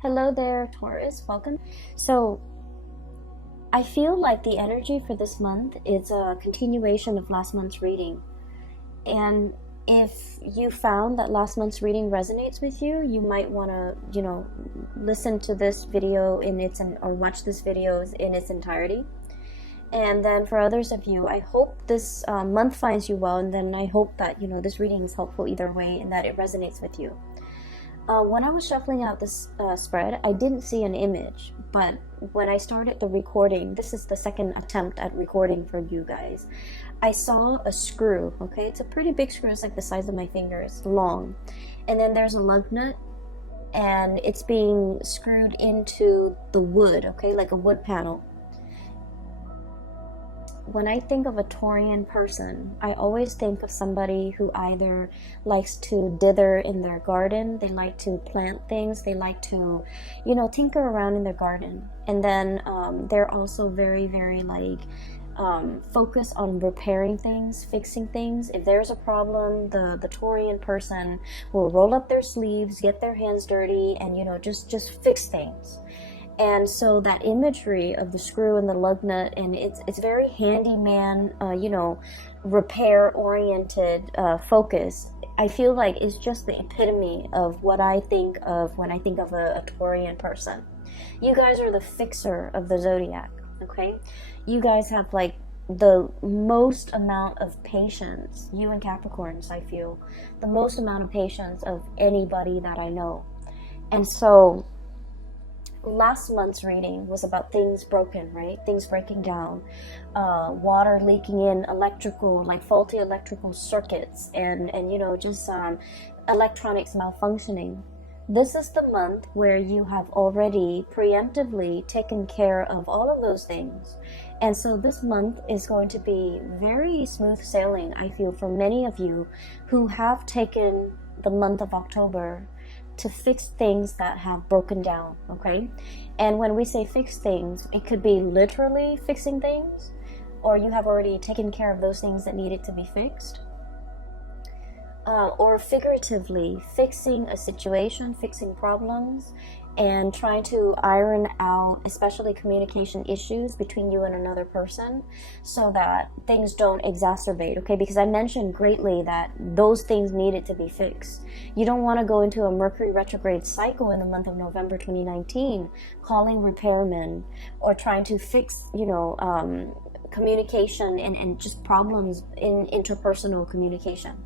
Hello there, Taurus. Welcome. So, I feel like the energy for this month is a continuation of last month's reading. And if you found that last month's reading resonates with you, you might want to, listen to this video or watch this video in its entirety. And then for others of you, I hope this month finds you well, and then I hope that, this reading is helpful either way and that it resonates with you. When I was shuffling out this spread, I didn't see an image, but when I started the recording, this is the second attempt at recording for you guys, I saw a screw, okay? It's a pretty big screw, it's like the size of my finger, it's long. And then there's a lug nut, and it's being screwed into the wood, okay? Like a wood panel. When I think of a Taurian person, I always think of somebody who either likes to dither in their garden, they like to plant things, they like to, tinker around in their garden. And then they're also very, very focused on repairing things, fixing things. If there's a problem, the Taurian person will roll up their sleeves, get their hands dirty, and, just fix things. And so that imagery of the screw and the lug nut, and it's very handyman, repair-oriented focus. I feel like it's just the epitome of what I think of when I think of a Taurian person. You guys are the fixer of the zodiac, okay? You guys have the most amount of patience, you and Capricorns, I feel, the most amount of patience of anybody that I know. And so last month's reading was about things broken, right? Things breaking down, water leaking in, faulty electrical circuits, and electronics malfunctioning. This is the month where you have already preemptively taken care of all of those things. And so this month is going to be very smooth sailing, I feel, for many of you who have taken the month of October to fix things that have broken down, okay? And when we say fix things, it could be literally fixing things, or you have already taken care of those things that needed to be fixed, or figuratively fixing a situation, fixing problems, and trying to iron out especially communication issues between you and another person so that things don't exacerbate, okay? Because I mentioned greatly that those things needed to be fixed. You don't want to go into a Mercury retrograde cycle in the month of November 2019 calling repairmen or trying to fix, communication and just problems in interpersonal communication.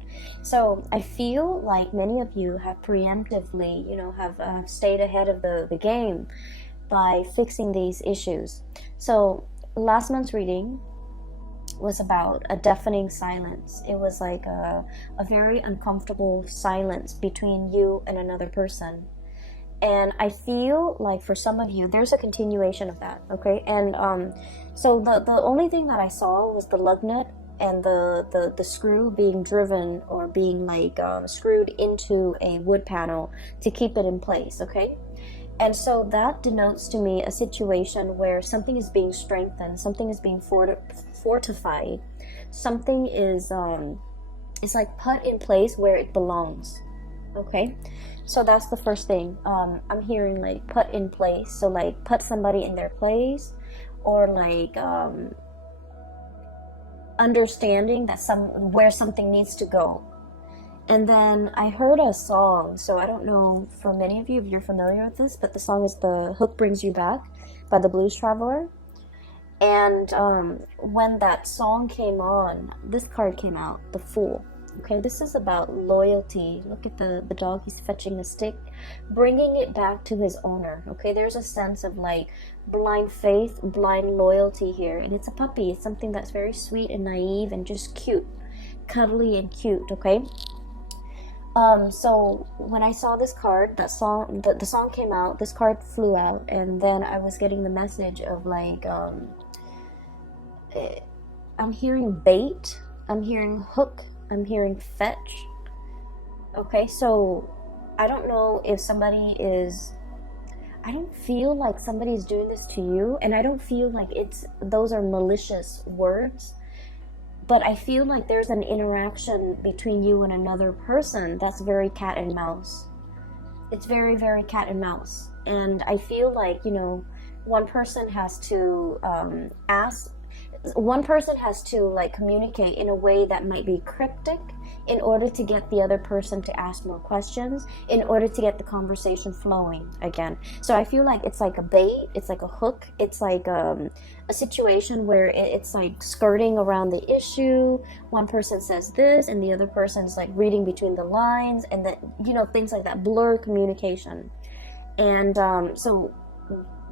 So I feel like many of you have preemptively, have stayed ahead of the game by fixing these issues. So last month's reading was about a deafening silence. It was like a very uncomfortable silence between you and another person. And I feel like for some of you, there's a continuation of that, okay? And so the only thing that I saw was the lug nut and the screw being driven or being screwed into a wood panel to keep it in place, okay? And so that denotes to me a situation where something is being strengthened, something is being fortified, something is put in place where it belongs, okay? So that's the first thing. I'm hearing put in place, so put somebody in their place, or understanding that where something needs to go. And then I heard a song, so I don't know for many of you if you're familiar with this, but the song is "The Hook Brings You Back" by the Blues Traveler. And when that song came on, this card came out, the Fool. Okay, this is about loyalty. Look at the dog, he's fetching a stick, bringing it back to his owner. Okay, there's a sense of blind faith, blind loyalty here. And it's a puppy. It's something that's very sweet and naive and just cute, cuddly and cute, okay? So when I saw this card, that song, the song came out, this card flew out, and then I was getting the message of I'm hearing bait, I'm hearing hook, I'm hearing fetch. Okay, so I don't know if I don't feel like somebody's doing this to you, and I don't feel like those are malicious words, but I feel like there's an interaction between you and another person that's very cat and mouse. it's very, very cat and mouse. And I feel like, you know, one person has to like communicate in a way that might be cryptic in order to get the other person to ask more questions, in order to get the conversation flowing again. So I feel like it's like a bait, it's like a hook, it's like a situation where it's like skirting around the issue. One person says this and the other person's like reading between the lines, and that, you know, things like that, blur communication. And so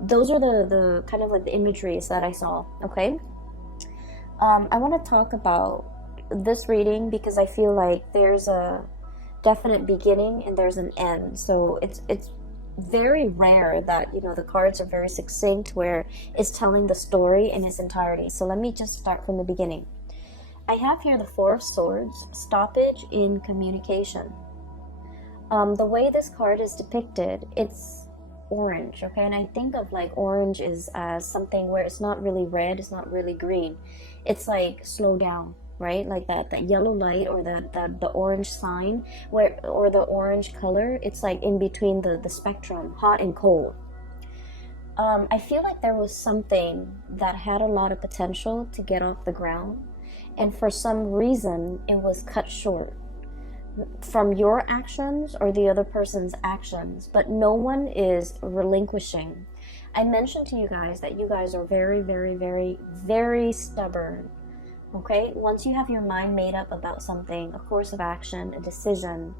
those are the kind of like the imageries that I saw. Okay, I want to talk about this reading because I feel like there's a definite beginning and there's an end. So it's very rare that, you know, the cards are very succinct where it's telling the story in its entirety. So let me just start from the beginning. I have here the Four of Swords, stoppage in communication. The way this card is depicted, it's orange, okay? And I think of like orange is as something where it's not really red, it's not really green. It's like slow down, right? Like that yellow light, or the orange sign, or the orange color, it's like in between the spectrum, hot and cold. I feel like there was something that had a lot of potential to get off the ground, and for some reason it was cut short from your actions or the other person's actions, but no one is relinquishing. I mentioned to you guys that you guys are very, very, very, very stubborn. Okay, once you have your mind made up about something, a course of action, a decision,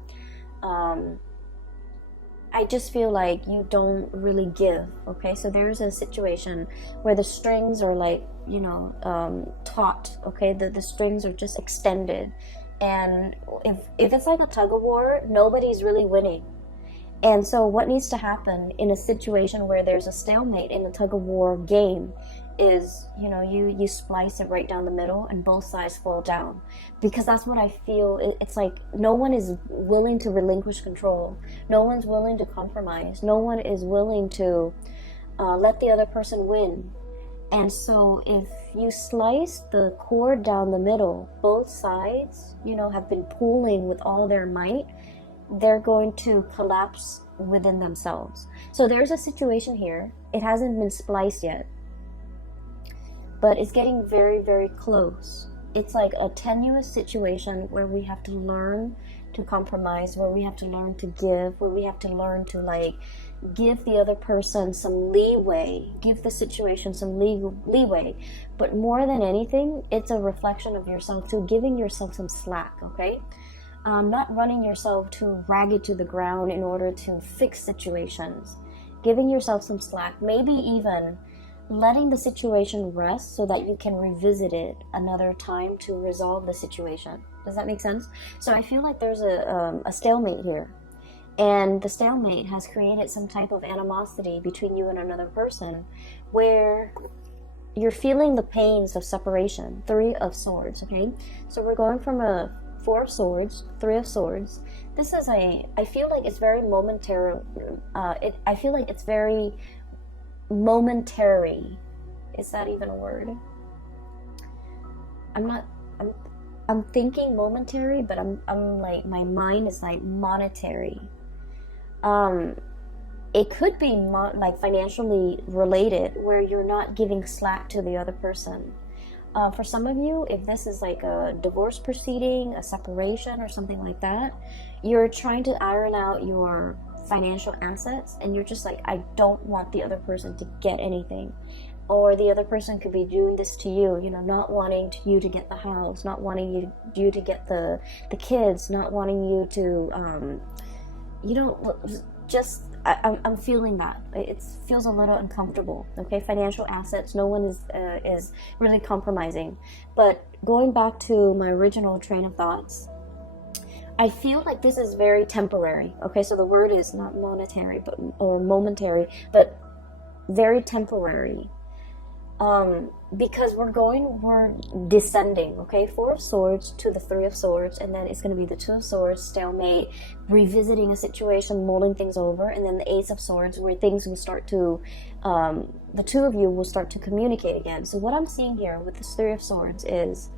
I just feel like you don't really give. Okay, so there's a situation where the strings are like, you know, taut. Okay, the strings are just extended, and if it's like a tug of war, nobody's really winning. And so what needs to happen in a situation where there's a stalemate in the tug of war game is, you know, you splice it right down the middle and both sides fall down. Because that's what I feel. It's like no one is willing to relinquish control. No one's willing to compromise. No one is willing to let the other person win. And so if you slice the cord down the middle, both sides, you know, have been pulling with all their might, they're going to collapse within themselves. So there's a situation here. It hasn't been spliced yet, but it's getting very, very close. It's like a tenuous situation where we have to learn to compromise, where we have to learn to give, where we have to learn to like give the other person some leeway, give the situation some leeway. But more than anything, it's a reflection of yourself too, giving yourself some slack, okay? Not running yourself too ragged to the ground in order to fix situations. Giving yourself some slack, maybe even letting the situation rest so that you can revisit it another time to resolve the situation. Does that make sense? So I feel like there's a stalemate here. And the stalemate has created some type of animosity between you and another person where you're feeling the pains of separation. Three of Swords, okay? So we're going from a Four of Swords, Three of Swords. This is I feel like it's very momentary. I feel like it's very momentary. Is that even a word? I'm thinking momentary, but I'm like, my mind is like monetary. It could be like financially related, where you're not giving slack to the other person. For some of you, if this is like a divorce proceeding, a separation or something like that, you're trying to iron out your financial assets, and you're just like, I don't want the other person to get anything. Or the other person could be doing this to you, you know, not wanting you to get the house, not wanting you to get the kids, not wanting you to, you know, just, I'm feeling that. It feels a little uncomfortable, okay? Financial assets, no one is really compromising. But going back to my original train of thoughts, I feel like this is very temporary, okay? So the word is not monetary, or momentary, but very temporary. Because we're descending, okay? Four of Swords to the Three of Swords, and then it's going to be the Two of Swords, stalemate, revisiting a situation, mulling things over, and then the Ace of Swords, where things will start to, the two of you will start to communicate again. So what I'm seeing here with this Three of Swords is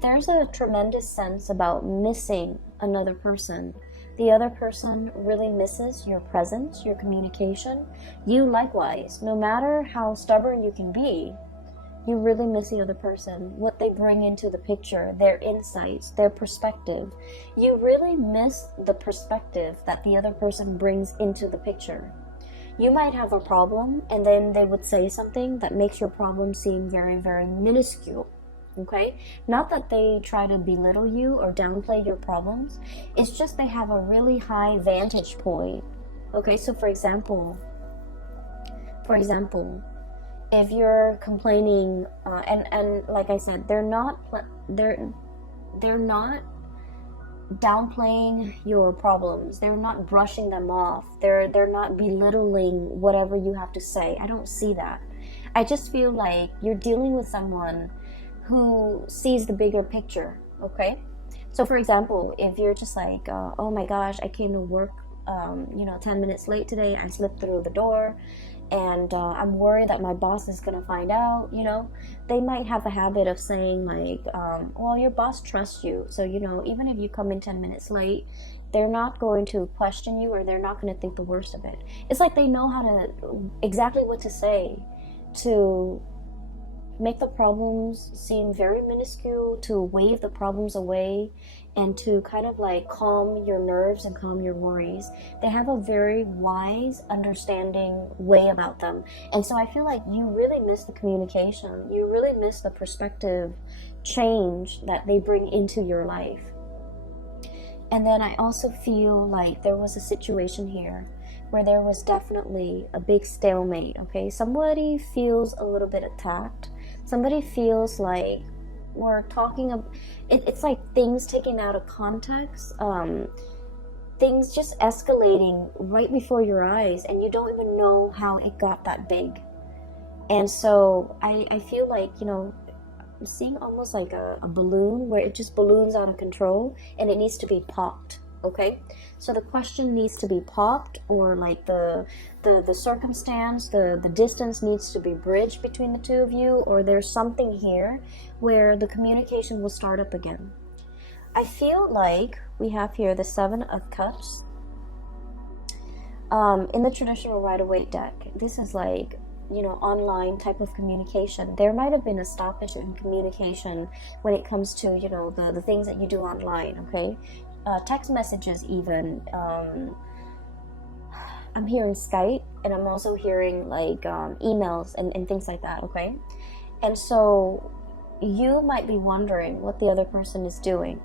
there's a tremendous sense about missing another person. The other person really misses your presence, your communication. You likewise, no matter how stubborn you can be, you really miss the other person, what they bring into the picture, their insights, their perspective. You really miss the perspective that the other person brings into the picture. You might have a problem, and then they would say something that makes your problem seem very, very minuscule. Okay? Not that they try to belittle you or downplay your problems. It's just they have a really high vantage point. Okay, so for example, if you're complaining, and like I said, they're not downplaying your problems. They're not brushing them off. They're not belittling whatever you have to say. I don't see that. I just feel like you're dealing with someone who sees the bigger picture. Okay, so for example, if you're just like, oh my gosh, I came to work 10 minutes late today, I slipped through the door, and I'm worried that my boss is gonna find out. They might have a habit of saying like, well, your boss trusts you, so even if you come in 10 minutes late, they're not going to question you, or they're not going to think the worst of it. It's like they know how to exactly what to say to make the problems seem very minuscule, to wave the problems away, and to kind of like calm your nerves and calm your worries. They have a very wise, understanding way about them. And so I feel like you really miss the communication. You really miss the perspective change that they bring into your life. And then I also feel like there was a situation here where there was definitely a big stalemate. Okay, somebody feels a little bit attacked. Somebody feels like we're talking about it's like things taken out of context, things just escalating right before your eyes, and you don't even know how it got that big. And so I feel like, I'm seeing almost like a balloon where it just balloons out of control, and it needs to be popped. Okay, so the question needs to be popped, or like the circumstance, the distance needs to be bridged between the two of you, or there's something here where the communication will start up again. I feel like we have here the 7 of Cups. In the traditional Rider-Waite deck, this is like, online type of communication. There might have been a stoppage in communication when it comes to, the things that you do online, okay? Text messages even. I'm hearing Skype, and I'm also hearing like emails and things like that, okay? And so you might be wondering what the other person is doing.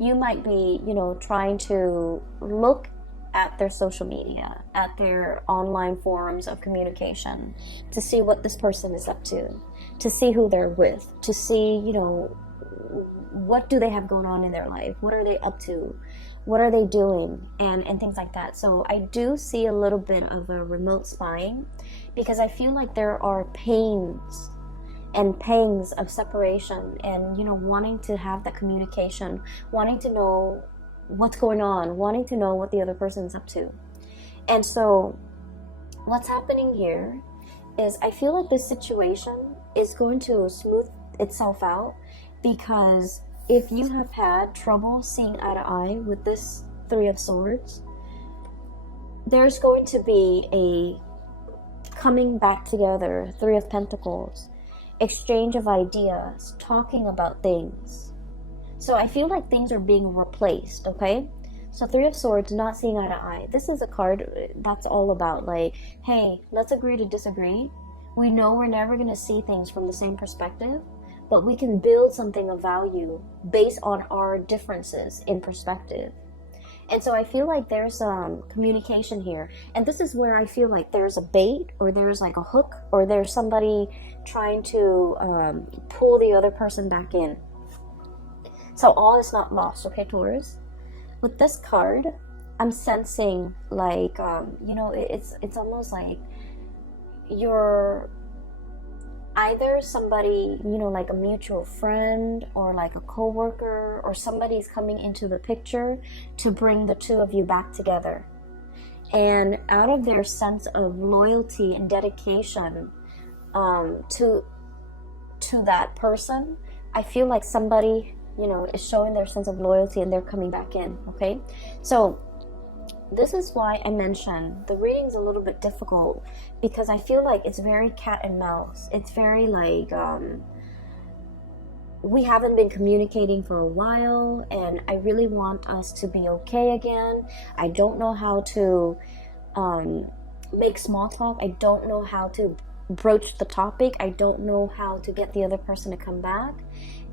You might be, trying to look at their social media, at their online forums of communication, to see what this person is up to see who they're with, to see, what do they have going on in their life? What are they up to? What are they doing? And things like that. So I do see a little bit of a remote spying, because I feel like there are pains and pangs of separation, and, wanting to have that communication, wanting to know what's going on, wanting to know what the other person is up to. And so what's happening here is I feel like this situation is going to smooth itself out, because if you have had trouble seeing eye to eye with this 3 of Swords, there's going to be a coming back together, 3 of Pentacles, exchange of ideas, talking about things. So I feel like things are being replaced, okay? So 3 of Swords, not seeing eye to eye. This is a card that's all about like, hey, let's agree to disagree. We know we're never going to see things from the same perspective, but we can build something of value based on our differences in perspective. And so I feel like there's communication here. And this is where I feel like there's a bait, or there's like a hook, or there's somebody trying to pull the other person back in. So all is not lost, okay, Taurus? With this card, I'm sensing like, it's almost like you're either somebody, like a mutual friend, or like a coworker, or somebody's coming into the picture to bring the two of you back together. And out of their sense of loyalty and dedication to that person, I feel like somebody, is showing their sense of loyalty, and they're coming back in, okay? So this is why I mentioned the reading's a little bit difficult, because I feel like it's very cat and mouse. It's very like, we haven't been communicating for a while, and I really want us to be okay again. I don't know how to make small talk. I don't know how to broach the topic. I don't know how to get the other person to come back.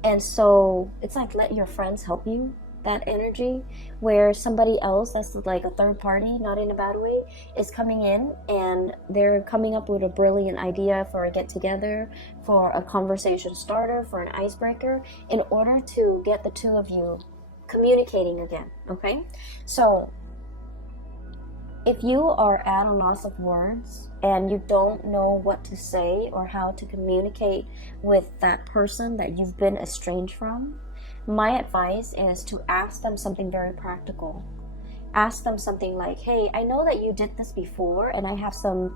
And so it's like, let your friends help you. That energy where somebody else that's like a third party, not in a bad way, is coming in and they're coming up with a brilliant idea for a get together, for a conversation starter, for an icebreaker, in order to get the two of you communicating again. Okay, so if you are at a loss of words and you don't know what to say or how to communicate with that person that you've been estranged from, my advice is to ask them something very practical. Ask them something like, hey, I know that you did this before and I have some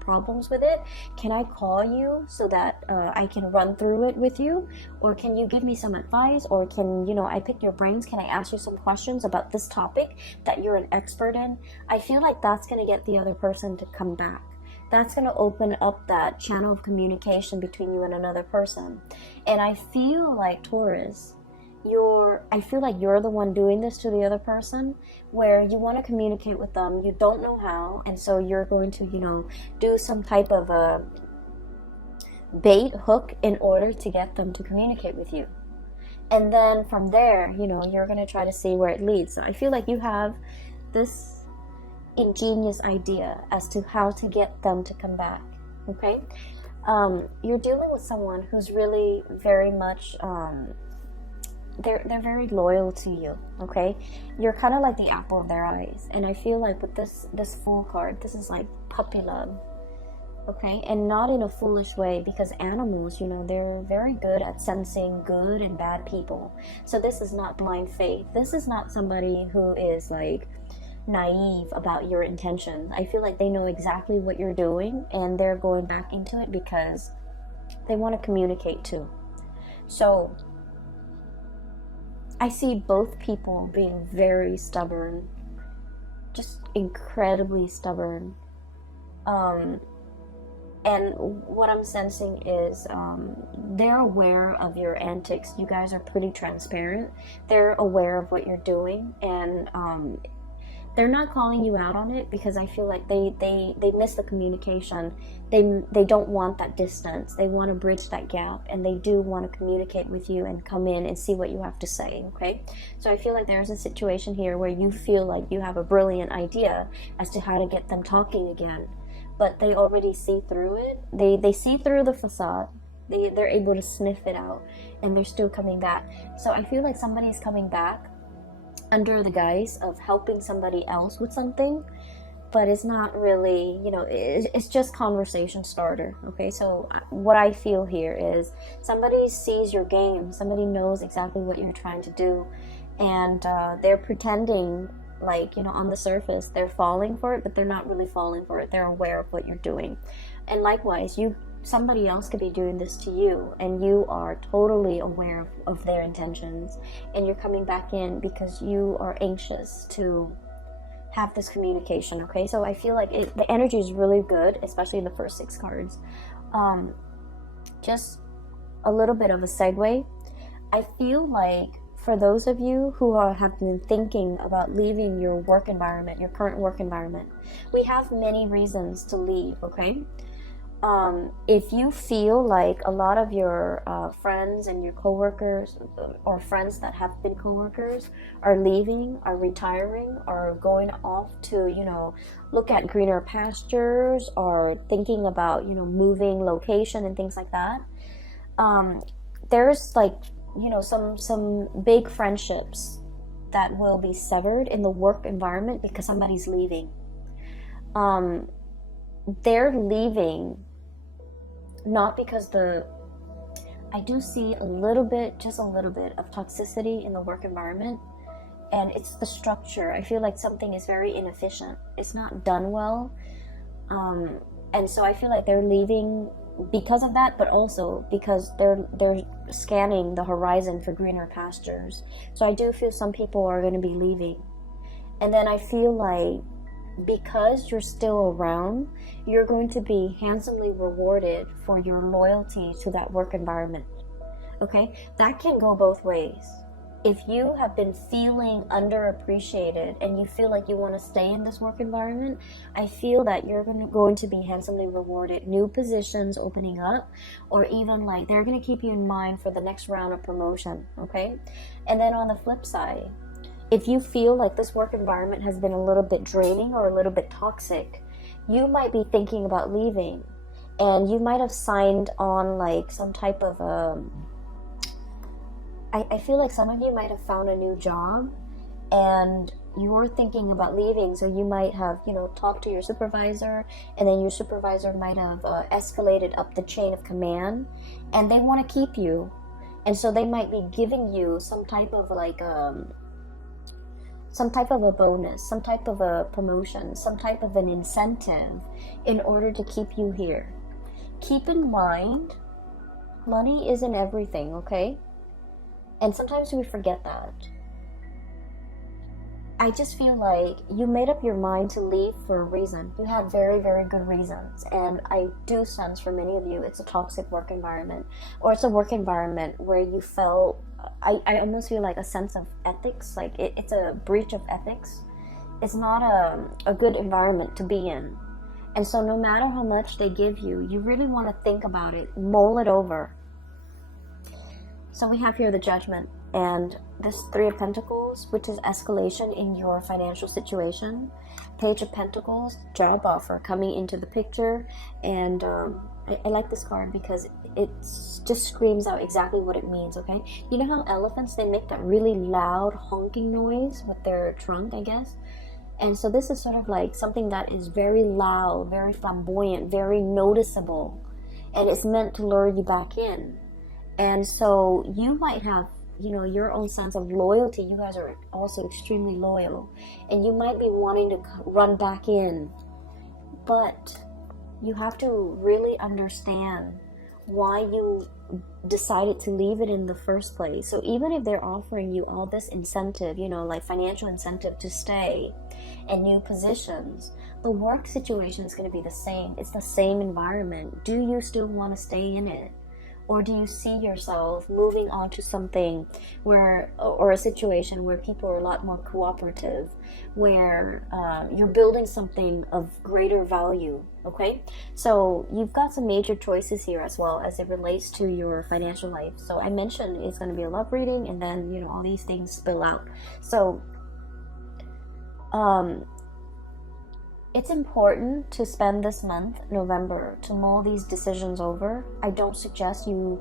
problems with it. Can I call you so that I can run through it with you? Or can you give me some advice? Or can, I pick your brains? Can I ask you some questions about this topic that you're an expert in? I feel like that's going to get the other person to come back. That's going to open up that channel of communication between you and another person. And I feel like, Taurus, I feel like you're the one doing this to the other person, where you want to communicate with them, you don't know how, and so you're going to, do some type of a bait hook in order to get them to communicate with you. And then from there, you're going to try to see where it leads. So I feel like you have this ingenious idea as to how to get them to come back. Okay, you're dealing with someone who's really very much they're very loyal to you. Okay, you're kind of like the apple of their eyes, and I feel like with this Fool card, this is like puppy love. Okay, and not in a foolish way, because animals, they're very good at sensing good and bad people. So this is not blind faith. This is not somebody who is like naive about your intentions. I feel like they know exactly what you're doing, and they're going back into it because they want to communicate too. So I see both people being very stubborn, just incredibly stubborn. And what I'm sensing is they're aware of your antics. You guys are pretty transparent. They're aware of what you're doing, and they're not calling you out on it, because I feel like they miss the communication. They don't want that distance. They want to bridge that gap, and they do want to communicate with you and come in and see what you have to say. Okay, so I feel like there's a situation here where you feel like you have a brilliant idea as to how to get them talking again, but they already see through it. They see through the facade. They're able to sniff it out, and they're still coming back. So I feel like somebody's coming back under the guise of helping somebody else with something, but it's not really, it's just conversation starter. Okay, so what I feel here is somebody sees your game, somebody knows exactly what you're trying to do, and they're pretending like, on the surface they're falling for it, but they're not really falling for it. They're aware of what you're doing. And likewise, somebody else could be doing this to you, and you are totally aware of their intentions, and you're coming back in because you are anxious to have this communication. Okay, so I feel like the energy is really good, especially in the first 6 cards. Just a little bit of a segue. I feel like for those of you who have been thinking about leaving your work environment, your current work environment, we have many reasons to leave. Okay, if you feel like a lot of your friends and your coworkers, or friends that have been coworkers, are leaving, are retiring, are going off to, look at greener pastures, or thinking about, moving location and things like that, there's like, some big friendships that will be severed in the work environment because somebody's leaving. They're leaving not because I do see just a little bit of toxicity in the work environment, and it's the structure. I feel like something is very inefficient. It's not done well, and so I feel like they're leaving because of that, but also because they're scanning the horizon for greener pastures. So I do feel some people are going to be leaving, And then I feel like because you're still around, you're going to be handsomely rewarded for your loyalty to that work environment. Okay, that can go both ways. If you have been feeling underappreciated and you feel like you want to stay in this work environment, I feel that you're going to be handsomely rewarded. New positions opening up, or even like they're going to keep you in mind for the next round of promotion. Okay, and then on the flip side, if you feel like this work environment has been a little bit draining or a little bit toxic, you might be thinking about leaving, and you might have signed on like some type of I feel like some of you might have found a new job and you're thinking about leaving. So you might have, talked to your supervisor, and then your supervisor might have escalated up the chain of command, and they want to keep you. And so they might be giving you some type of like, some type of a bonus, some type of a promotion, some type of an incentive in order to keep you here. Keep in mind, money isn't everything, okay? And sometimes we forget that. I just feel like you made up your mind to leave for a reason. You had very, very good reasons. And I do sense for many of you, it's a toxic work environment. Or it's a work environment where you felt, I almost feel like a sense of ethics. Like it's a breach of ethics. It's not a good environment to be in. And so no matter how much they give you, you really want to think about it, mull it over. So we have here the Judgment, and this Three of Pentacles, which is escalation in your financial situation. Page of Pentacles, job offer coming into the picture. And I like this card because it just screams out exactly what it means, okay? You know how elephants, they make that really loud honking noise with their trunk, I guess? And so this is sort of like something that is very loud, very flamboyant, very noticeable. And it's meant to lure you back in. And so you might have, your own sense of loyalty. You guys are also extremely loyal. And you might be wanting to run back in. But you have to really understand why you decided to leave it in the first place. So even if they're offering you all this incentive, like financial incentive to stay and new positions, the work situation is going to be the same. It's the same environment. Do you still want to stay in it? Or do you see yourself moving on to something or a situation where people are a lot more cooperative, where you're building something of greater value, okay? So you've got some major choices here as well as it relates to your financial life. So I mentioned it's going to be a love reading, and then, all these things spill out. So, it's important to spend this month, November, to mull these decisions over. I don't suggest you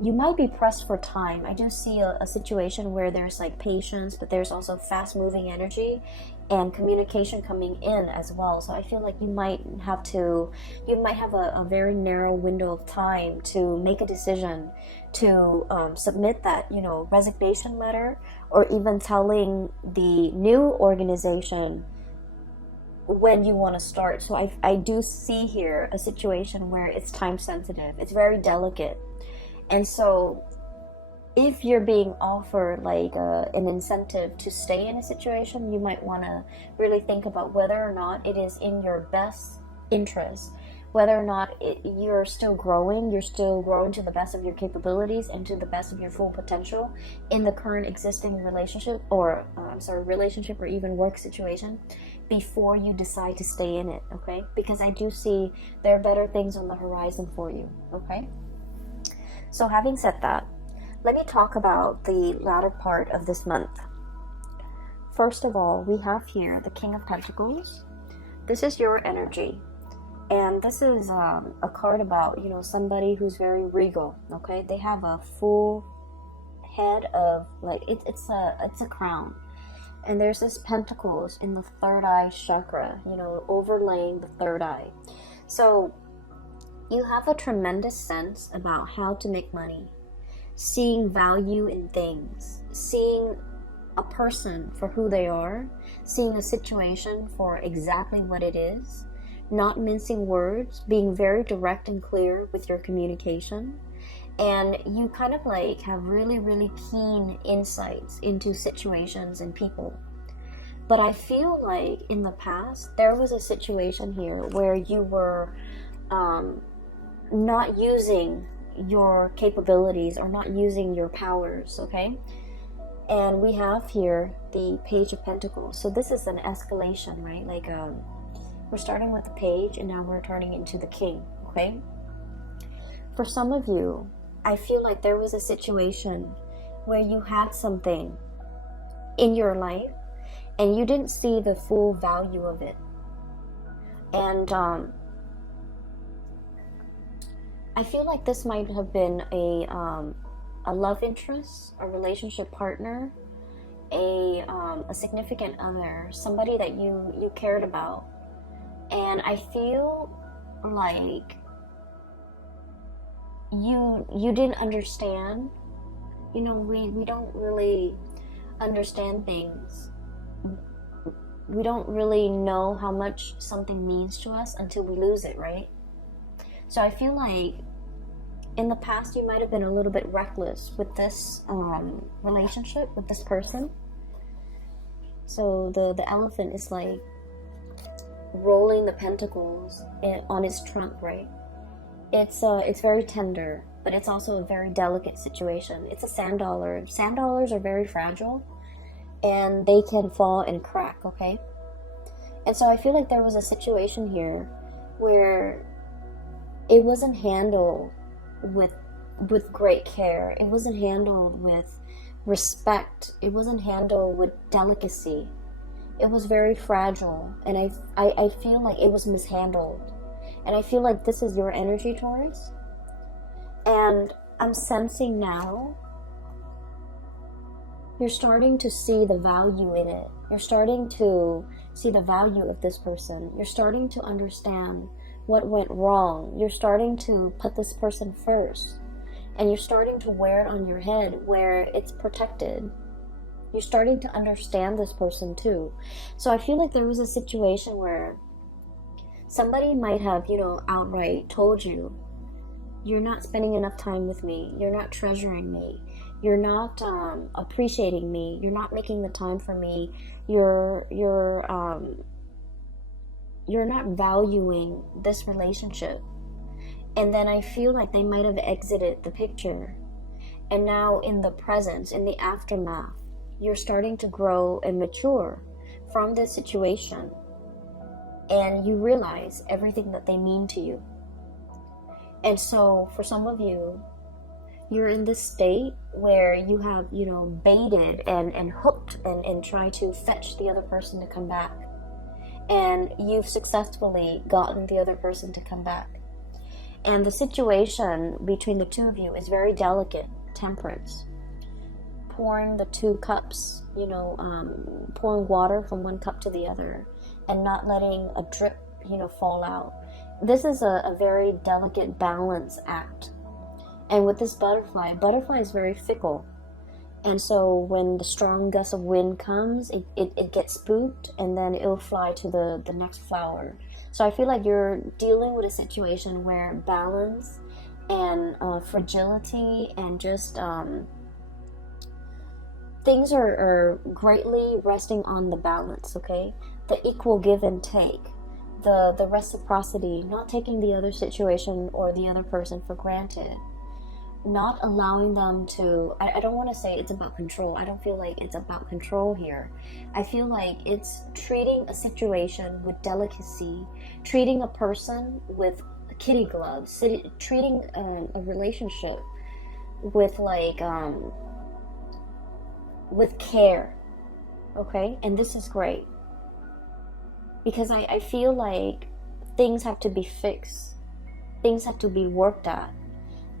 might be pressed for time. I do see a situation where there's like patience, but there's also fast moving energy and communication coming in as well. So I feel like you might have a very narrow window of time to make a decision, to submit that, resignation letter, or even telling the new organization when you want to start. So I do see here a situation where it's time sensitive. It's very delicate. And so if you're being offered like an incentive to stay in a situation, you might want to really think about whether or not it is in your best interest, whether or not you're still growing to the best of your capabilities and to the best of your full potential in the current existing relationship or even work situation before you decide to stay in it, okay? Because I do see there are better things on the horizon for you, okay? So having said that, let me talk about the latter part of this month. First of all, we have here the King of Pentacles. This is your energy. And this is a card about, somebody who's very regal, okay? They have a full head of, like, it's a crown. And there's this pentacles in the third eye chakra, overlaying the third eye. So you have a tremendous sense about how to make money, seeing value in things, seeing a person for who they are, seeing a situation for exactly what it is, not mincing words, being very direct and clear with your communication. And you kind of like have really, really keen insights into situations and people. But I feel like in the past, there was a situation here where you were not using your capabilities or not using your powers, okay? And we have here the Page of Pentacles. So this is an escalation, right? Like we're starting with the Page and now we're turning into the King, okay? For some of you, I feel like there was a situation where you had something in your life and you didn't see the full value of it. And I feel like this might have been a love interest, a relationship partner, a significant other, somebody that you cared about. And I feel like you didn't understand. You know, we don't really understand things. We don't really know how much something means to us until we lose it, right? So I feel like in the past you might have been a little bit reckless with this relationship with this person. So the elephant is like rolling the pentacles on its trunk, right? It's very tender, but it's also a very delicate situation. It's a sand dollar. Sand dollars are very fragile and they can fall and crack, okay? And so I feel like there was a situation here where it wasn't handled with great care. It wasn't handled with respect. It wasn't handled with delicacy. It was very fragile, and I feel like it was mishandled. And I feel like this is your energy, Taurus. And I'm sensing now you're starting to see the value in it. You're starting to see the value of this person. You're starting to understand what went wrong. You're starting to put this person first. And you're starting to wear it on your head where it's protected. You're starting to understand this person too. So I feel like there was a situation where somebody might have, outright told you, you're not spending enough time with me. You're not treasuring me. You're not appreciating me. You're not making the time for me. You're not valuing this relationship. And then I feel like they might have exited the picture. And now in the presence, in the aftermath, you're starting to grow and mature from this situation. And you realize everything that they mean to you. And so for some of you, you're in this state where you have, baited and hooked and tried to fetch the other person to come back. And you've successfully gotten the other person to come back. And the situation between the two of you is very delicate, temperance. Pouring the two cups, pouring water from one cup to the other and not letting a drip, fall out. This is a very delicate balance act. And with this butterfly is very fickle. And so when the strong gust of wind comes, it gets spooked and then it'll fly to the next flower. So I feel like you're dealing with a situation where balance and fragility and just things are greatly resting on the balance, okay? The equal give and take. The reciprocity, not taking the other situation or the other person for granted. Not allowing them to, I don't want to say it's about control. I don't feel like it's about control here. I feel like it's treating a situation with delicacy, treating a person with kitty gloves, treating a relationship with with care, okay? And this is great. Because I feel like things have to be fixed. Things have to be worked at.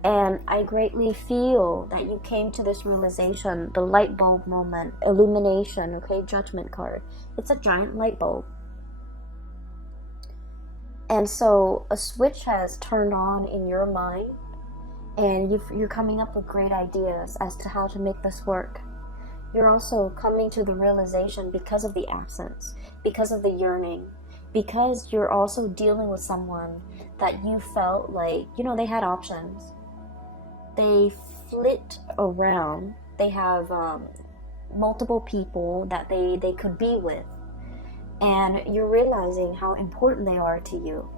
And I greatly feel that you came to this realization, the light bulb moment, illumination, okay, judgment card. It's a giant light bulb. And so a switch has turned on in your mind and you're coming up with great ideas as to how to make this work. You're also coming to the realization because of the absence, because of the yearning, because you're also dealing with someone that you felt like, they had options. They flit around. They have multiple people that they could be with. and you're realizing how important they are to you.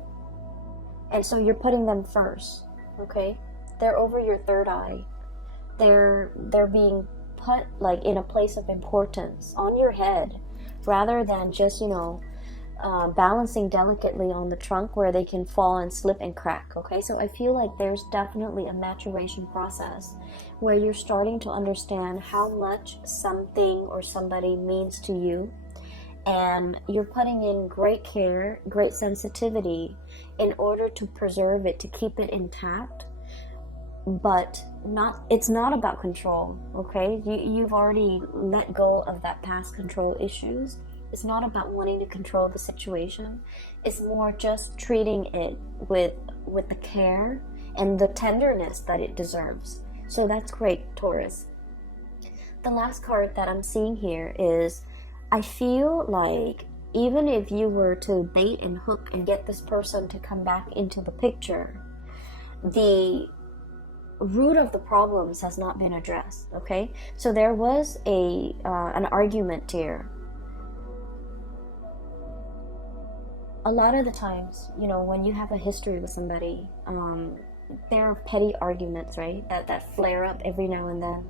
And so you're putting them first, okay? They're over your third eye. They're being put like in a place of importance on your head, rather than just, balancing delicately on the trunk where they can fall and slip and crack, okay? So I feel like there's definitely a maturation process where you're starting to understand how much something or somebody means to you, and you're putting in great care, great sensitivity in order to preserve it, to keep it intact. But it's not about control, okay? You've already let go of that past control issues. It's not about wanting to control the situation. It's more just treating it with the care and the tenderness that it deserves. So that's great, Taurus. The last card that I'm seeing here is, I feel like even if you were to bait and hook and get this person to come back into the picture, the root of the problems has not been addressed, okay? So there was an argument here. A lot of the times, when you have a history with somebody, there are petty arguments, right? That flare up every now and then.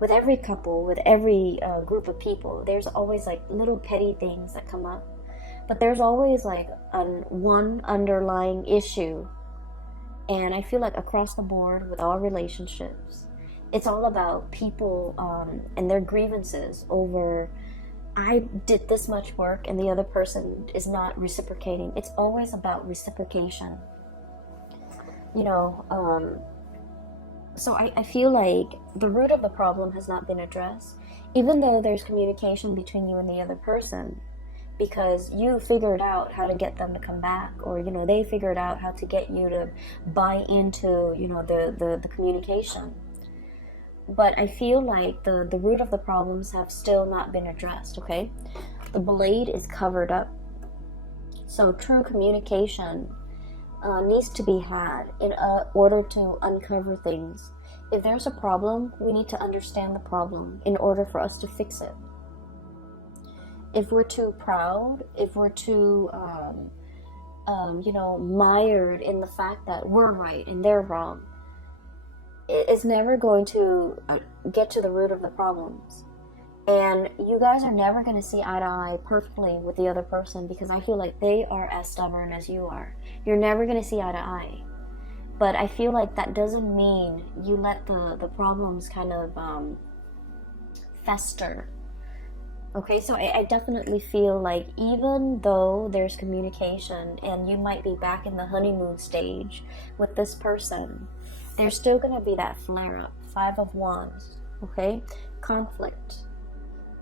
With every couple, with every group of people, there's always like little petty things that come up. But there's always like one underlying issue. And I feel like across the board with all relationships, it's all about people and their grievances over, I did this much work and the other person is not reciprocating. It's always about reciprocation. So I feel like the root of the problem has not been addressed, even though there's communication between you and the other person, because you figured out how to get them to come back, or they figured out how to get you to buy into the communication. But I feel like the root of the problems have still not been addressed, okay? The blade is covered up. So true communication needs to be had in order to uncover things. If there's a problem, we need to understand the problem in order for us to fix it. If we're too proud, if we're too mired in the fact that we're right and they're wrong, it's never going to get to the root of the problems. And you guys are never going to see eye to eye perfectly with the other person, because I feel like they are as stubborn as you are. You're never going to see eye to eye. But I feel like that doesn't mean you let the problems kind of fester. Okay, so I definitely feel like even though there's communication and you might be back in the honeymoon stage with this person, there's still going to be that flare-up. 5 of Wands, okay? Conflict.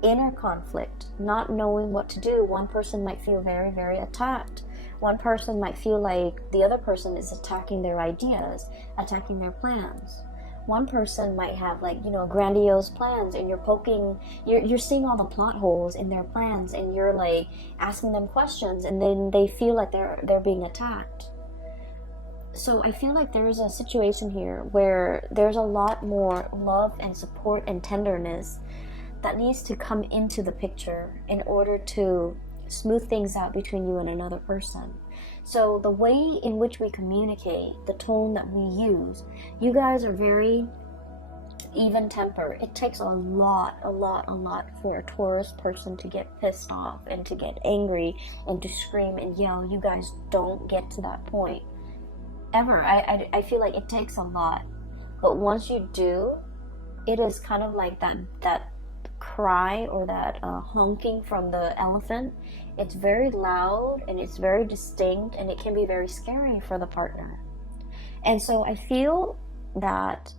Inner conflict. Not knowing what to do. One person might feel very, very attacked. One person might feel like the other person is attacking their ideas, attacking their plans. One person might have grandiose plans, and you're seeing all the plot holes in their plans, and you're like asking them questions, and then they feel like they're being attacked. So I feel like there's a situation here where there's a lot more love and support and tenderness that needs to come into the picture in order to smooth things out between you and another person. So the way in which we communicate, the tone that we use, you guys are very even tempered. It takes a lot for a Taurus person to get pissed off and to get angry and to scream and yell. You guys don't get to that point ever. I feel like it takes a lot, but once you do, it is kind of like that cry or that honking from the elephant. It's very loud and it's very distinct, and it can be very scary for the partner. And so I feel that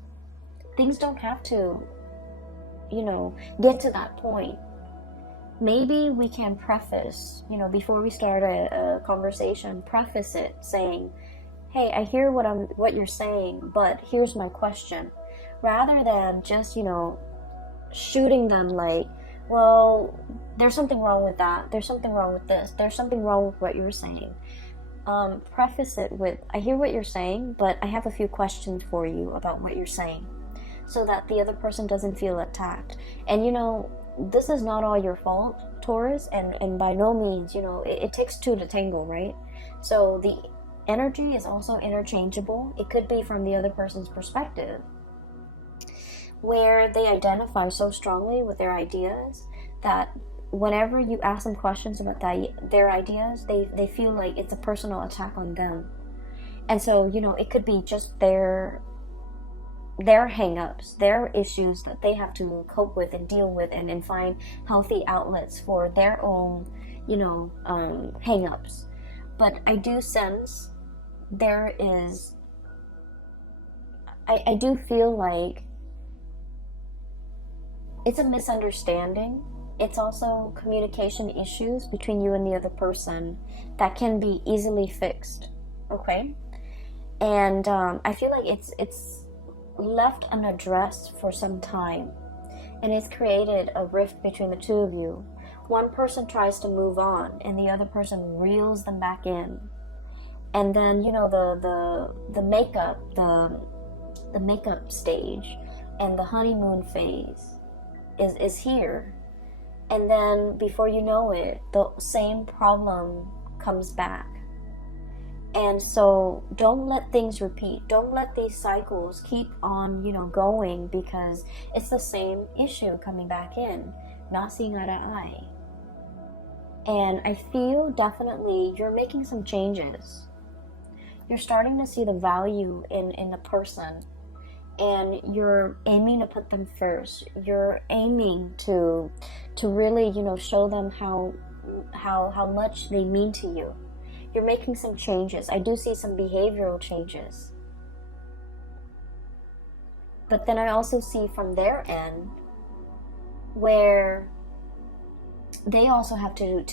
things don't have to get to that point. Maybe we can preface, before we start a conversation, preface it saying, hey, I hear what you're saying, but here's my question, rather than just shooting them like, well, there's something wrong with that, there's something wrong with this, there's something wrong with what you're saying. Preface it with, I hear what you're saying, but I have a few questions for you about what you're saying, so that the other person doesn't feel attacked. And this is not all your fault. Taurus, and by no means, it takes two to tango, right? So the energy is also interchangeable. It could be from the other person's perspective, where they identify so strongly with their ideas that whenever you ask them questions about their ideas, they feel like it's a personal attack on them. And so, it could be just their hang-ups, their issues that they have to cope with and deal with, and find healthy outlets for their own, hang-ups. But I do sense there is, I do feel like it's a misunderstanding. It's also communication issues between you and the other person that can be easily fixed, okay? And I feel like it's left unaddressed for some time, and it's created a rift between the two of you. One person tries to move on, and the other person reels them back in. And then, the makeup, the makeup stage and the honeymoon phase is here. And then before you know it, the same problem comes back. And so don't let things repeat. Don't let these cycles keep on, going, because it's the same issue coming back in, not seeing eye to eye. And I feel definitely you're making some changes. You're starting to see the value in the person, and you're aiming to put them first. You're aiming to really, show them how much they mean to you. You're making some changes. I do see some behavioral changes. But then I also see from their end where they also have to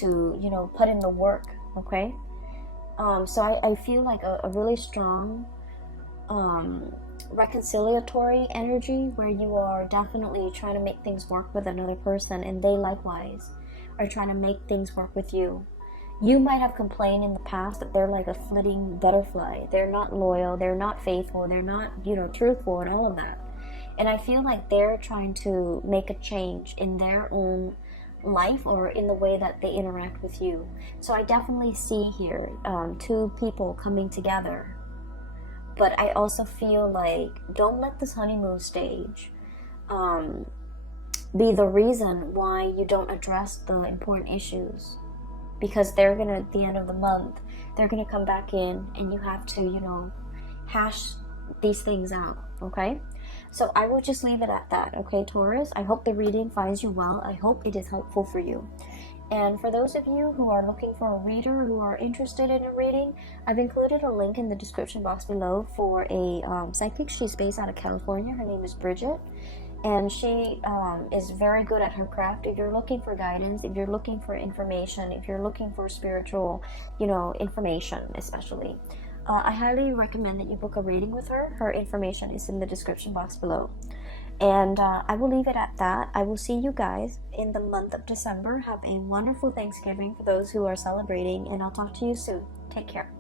put in the work, okay? So I feel like a really strong reconciliatory energy, where you are definitely trying to make things work with another person, and they likewise are trying to make things work with you. You might have complained in the past that they're like a flitting butterfly. They're not loyal, they're not faithful, they're not, truthful, and all of that. And I feel like they're trying to make a change in their own life or in the way that they interact with you. So I definitely see here two people coming together. But I also feel like don't let this honeymoon stage be the reason why you don't address the important issues. Because they're gonna, at the end of the month, they're gonna come back in, and you have to, hash these things out, okay? So I will just leave it at that, okay, Taurus? I hope the reading finds you well. I hope it is helpful for you. And for those of you who are looking for a reader, who are interested in a reading, I've included a link in the description box below for a psychic. She's based out of California. Her name is Bridget. And she is very good at her craft. If you're looking for guidance, if you're looking for information, if you're looking for spiritual, information especially, I highly recommend that you book a reading with her. Her information is in the description box below. And I will leave it at that. I will see you guys in the month of December. Have a wonderful Thanksgiving for those who are celebrating, and I'll talk to you soon. Take care.